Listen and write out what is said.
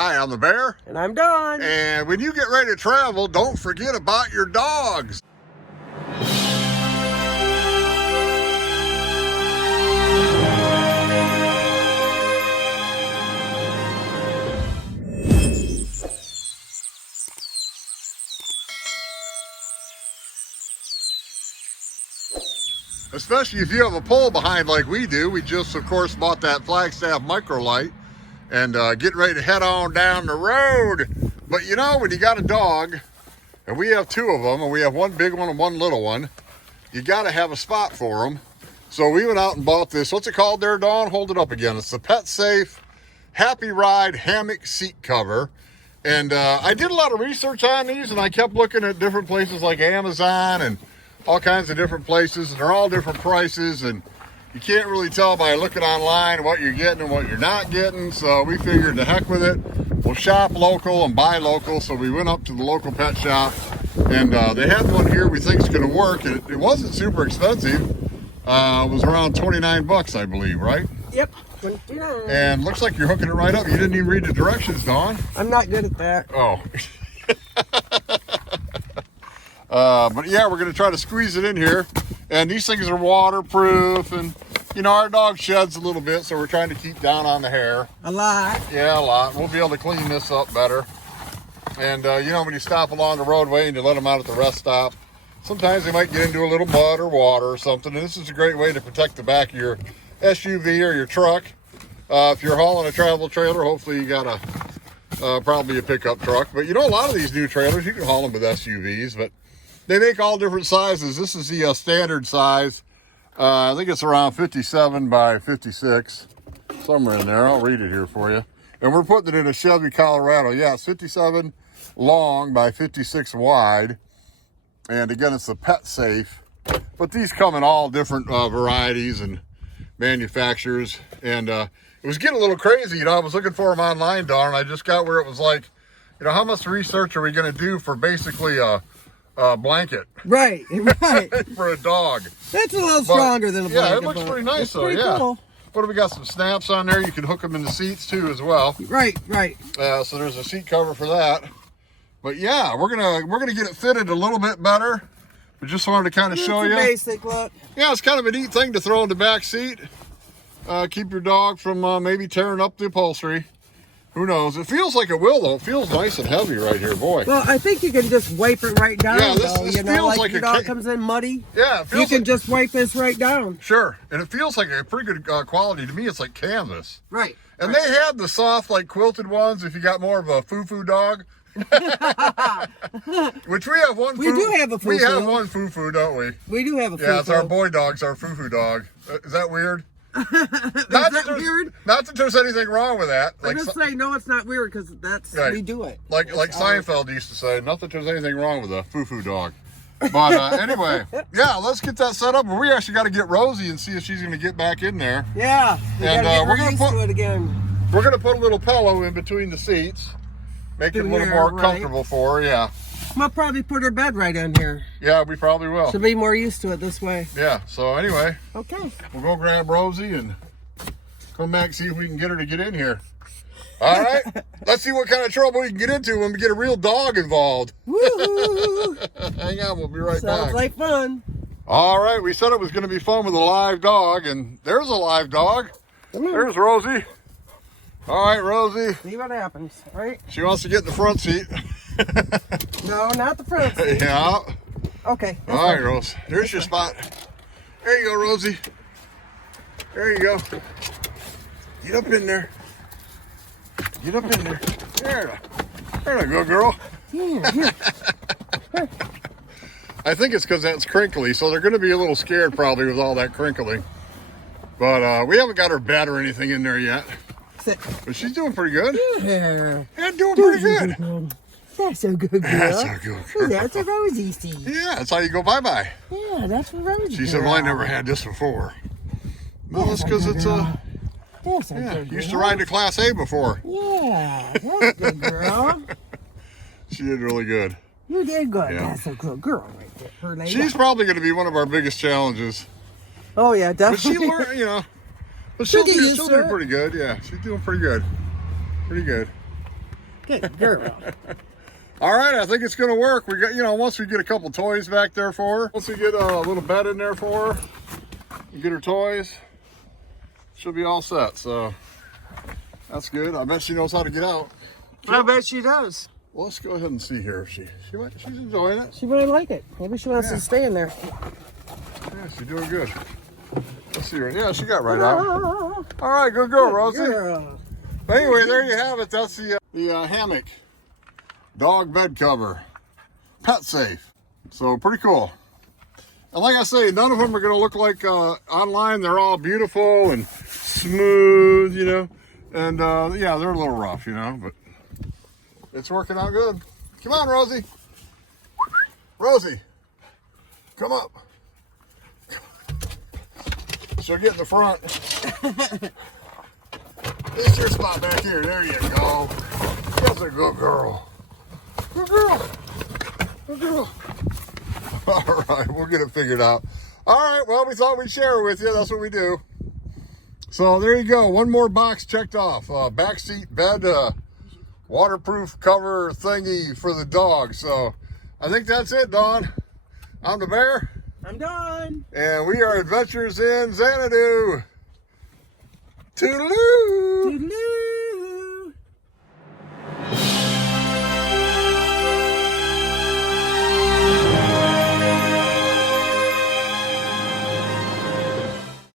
Hi, I'm the Bear. And I'm Dawn. And when you get ready to travel, don't forget about your dogs. Especially if you have a pole behind like we do. We just, of course, bought that Flagstaff microlight and getting ready to head on down the road. But you know, when you got a dog, and we have two of them, and we have one big one and one little one, you got to have a spot for them. So we went out and bought this. What's it called there, Dawn? Hold it up again. It's the PetSafe Happy Ride Hammock Seat Cover. And I did a lot of research on these, and I kept looking at different places like Amazon and all kinds of different places, and they're all different prices, and you can't really tell by looking online what you're getting and what you're not getting. So we figured the heck with it. We'll shop local and buy local. So we went up to the local pet shop, and they had one here we think is going to work. And it wasn't super expensive. It was around 29 bucks, I believe, right? Yep, 29. And looks like you're hooking it right up. You didn't even read the directions, Dawn. I'm not good at that. Oh. But yeah, we're going to try to squeeze it in here. And these things are waterproof, and you know, our dog sheds a little bit, so we're trying to keep down on the hair. A lot. Yeah, a lot. We'll be able to clean this up better. And you know, when you stop along the roadway and you let them out at the rest stop, sometimes they might get into a little mud or water or something. And this is a great way to protect the back of your SUV or your truck. If you're hauling a travel trailer, hopefully you got probably a pickup truck. But you know, a lot of these new trailers, you can haul them with SUVs, but they make all different sizes. This is the standard size. I think it's around 57 by 56, somewhere in there. I'll read it here for you. And we're putting it in a Chevy Colorado. Yeah, it's 57 long by 56 wide. And again, it's the PetSafe. But these come in all different varieties and manufacturers. And it was getting a little crazy. You know, I was looking for them online, Dawn, and I just got where it was like, you know, how much research are we going to do for basically a blanket? Right. For a dog. That's a little stronger than a blanket. Yeah, it looks pretty nice though. Pretty yeah. Cool. What do we got? Some snaps on there. You can hook them in the seats too as well. Right. So there's a seat cover for that. But yeah, we're gonna get it fitted a little bit better. We just wanted to kind of show you. Basic look. Yeah, it's kind of a neat thing to throw in the back seat. Keep your dog from maybe tearing up the upholstery. Who knows? It feels like it will, though. It feels nice and heavy right here, boy. Well, I think you can just wipe it right down, yeah, this you know, feels like your dog comes in muddy. Yeah, it feels you can just wipe this right down. Sure, and it feels like a pretty good quality. To me, it's like canvas. Right. And they had the soft, like, quilted ones if you got more of a foo-foo dog. Which we have one. We do have a foo-foo. We have one foo-foo, don't we? We do have a foo-foo. Yeah, it's our boy dog's our foo-foo dog. Is that weird? Is that weird? Not that there's anything wrong with that. I'm just saying, no, it's not weird because that's right. We do it. Like Seinfeld used to say, not that there's anything wrong with a foo-foo dog. But anyway, yeah, let's get that set up. We actually got to get Rosie and see if she's going to get back in there. Yeah, and we're going to put it again. We're going to put a little pillow in between the seats, make it a little more comfortable for her. Yeah. We'll probably put her bed right in here. Yeah, we probably will. She'll be more used to it this way. Yeah, so anyway. Okay. We'll go grab Rosie and come back and see if we can get her to get in here. All right. Let's see what kind of trouble we can get into when we get a real dog involved. Woo! Hang on, we'll be right back. Sounds like fun. All right, we said it was going to be fun with a live dog, and there's a live dog. There's Rosie. All right, Rosie. See what happens, right? She wants to get in the front seat. No, not the front seat. Yeah. Okay. All right, Rose. There's your spot. There you go, Rosie. There you go. Get up in there. Get up in there. There you go, girl. Yeah. I think it's because that's crinkly, so they're going to be a little scared probably with all that crinkling. But we haven't got her bed or anything in there yet. But she's doing pretty good. Yeah. Doing pretty good. That's a good girl. That's a good girl. That's a Rosie seat. Yeah, that's how you go bye-bye. Yeah, that's a Rosie. She said, well, I never had this before. Well, that's because it's used to ride to Class A before. Yeah, that's a good girl. She did really good. You did good. Yeah. That's a good girl right there. Her name. She's probably going to be one of our biggest challenges. Oh, yeah, But definitely. she learned, you know. But she'll get do used to pretty it. good. Yeah, she's doing pretty good. Pretty good. Good girl. All right, I think it's going to work. We got, once we get a couple toys back there for her, once we get a little bed in there for her, and get her toys, she'll be all set. So that's good. I bet she knows how to get out. I bet she does. Well, let's go ahead and see here. She's enjoying it. She might like it. Maybe she wants to stay in there. Yeah, she's doing good. Let's see her. Yeah, she got right out. All right, good girl, Rosie. Girl. Anyway, there you have it. That's the Hammock dog bed cover, PetSafe. So pretty cool. And like I say, none of them are going to look like online. They're all beautiful and smooth, And yeah, they're a little rough, but it's working out good. Come on, Rosie. Rosie, come up. She'll get in the front. It's your spot back here. There you go. That's a good girl. Good girl. Good girl. All right, we'll get it figured out. All right, well, we thought we'd share it with you. That's what we do. So there you go. One more box checked off. Backseat bed, waterproof cover thingy for the dog. So I think that's it, Dawn. I'm the bear. I'm done. And we are Adventures in Xanadu. Toodaloo. Toodaloo.